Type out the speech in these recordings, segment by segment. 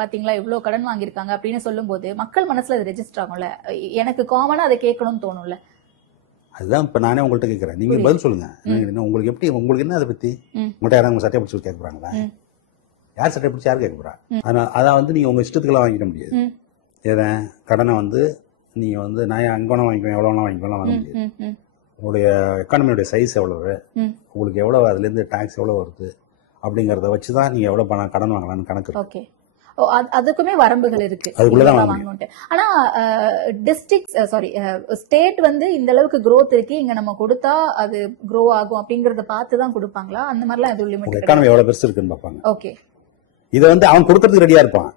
பாத்தீங்களா இவ்வளவு கடன் வாங்கியிருக்காங்க அப்படின்னு சொல்லும் போது மக்கள் மனசுல அது ரெஜிஸ்டர் ஆகும்ல, எனக்கு காமனா அதை கேட்கணும்னு தோணும்ல. அதுதான் இப்ப நானே உங்கள்கிட்ட கேட்கறேன், நீங்க பதில் சொல்லுங்க. உங்களுக்கு எப்படி, உங்களுக்கு என்ன அதை பத்தி உங்கள்கிட்ட யாரும் உங்க சட்டையை பிடிச்சி கேட்க போறாங்களா? யார் சட்டை பிடிச்சி யார் கேட்க போறா? அதான் வந்து நீங்க உங்க இஷ்டத்துக்குலாம் வாங்கிக்க முடியாது. ஏதேன் கடனை வந்து நீங்க வந்து நான் அங்க வேணா வாங்கிக்கலாம், எவ்வளவு வேணா வாங்கிக்கலாம் வாங்க முடியாது. உங்களுடைய எக்கானமியோட சைஸ் எவ்வளவு, உங்களுக்கு எவ்வளவு அதுல இருந்து டாக்ஸ் எவ்வளவு வருது அப்படிங்கறத வச்சுதான் நீங்க எவ்வளவு பணம் கடன் வாங்கலாம்னு கணக்கு இருக்கு. அதுக்குமே வரம்புகள் இருக்கு. ஆனா டிஸ்ட்ரிக்ட் ஸ்டேட் வந்து இந்த அளவுக்கு growth இருக்கு, இங்க நம்ம கொடுத்தா அது grow ஆகும் அப்படிங்கறத பார்த்துதான் கொடுப்பாங்களா? அந்த மாதிரி எல்லாம் எதுவும் லிமிட் எக்கானமி எவ்வளவு பெருசு இருக்குன்னு பாப்பாங்க. ஓகே, இத வந்து அவன் கொடுக்கறதுக்கு ரெடியா இருப்பான்.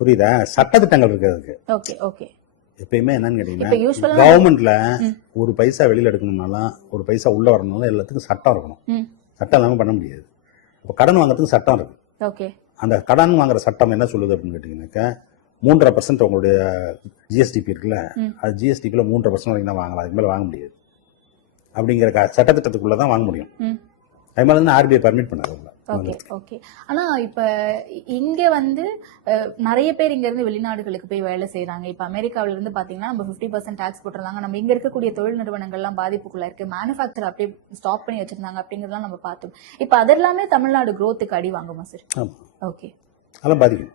புரியுதா? சட்டத்திட்டங்கள் இருக்கு அதுக்கு. Okay okay. எப்பயுமே என்னன்னு கேட்டீங்கன்னா, கவர்மெண்ட்ல ஒரு பைசா வெளியில எடுக்கணும்னாலும் ஒரு பைசா உள்ள வரணும்னாலும் எல்லாத்துக்கும் சட்டம் இருக்கணும். சட்டம் இல்லாம பண்ண முடியாது. இப்ப கடன் வாங்குறதுக்கு சட்டம் இருக்கு. ஓகே. அந்த கடன் வாங்குற சட்டம் என்ன சொல்லுது அப்படின்னு கேட்டீங்கன்னாக்கா, 3.5% உங்களுடைய ஜிஎஸ்டிபி இருக்குல்ல, அது ஜிஎஸ்டிபில 3% வரைக்கும் தான் வாங்கலாம், அதுக்கு மேல வாங்க முடியாது அப்படிங்கிற சட்டத்திட்டத்துக்குள்ளதான் வாங்க முடியும். அது மாதிரி தான் ஆர்பிஐ பர்மிட் பண்ணாரு. Okay okay. ஆனா இப்ப இங்க வந்து நிறைய பேர் இங்க இருந்து வெளிநாடுகளுக்கு போய் வேலை செய்யறாங்க. இப்ப அமெரிக்காவில இருந்து பாத்தீங்கன்னா நம்ம 50% டாக்ஸ் போட்டுறாங்க. நம்ம இங்க இருக்கக்கூடிய தொழில் நிறுவனங்கள் எல்லாம் பாதிப்புக்குள்ள இருக்கு. மேனுஃபேக்சர் அப்படியே ஸ்டாப் பண்ணி வச்சிருந்தாங்க அப்படிங்கறதெல்லாம் நம்ம பார்த்தோம். இப்ப அதெல்லாமே தமிழ்நாடு growthக்கு அடி வாங்குமா சார்? ஆமா, ஓகே, அதெல்லாம் பாதிக்கும்.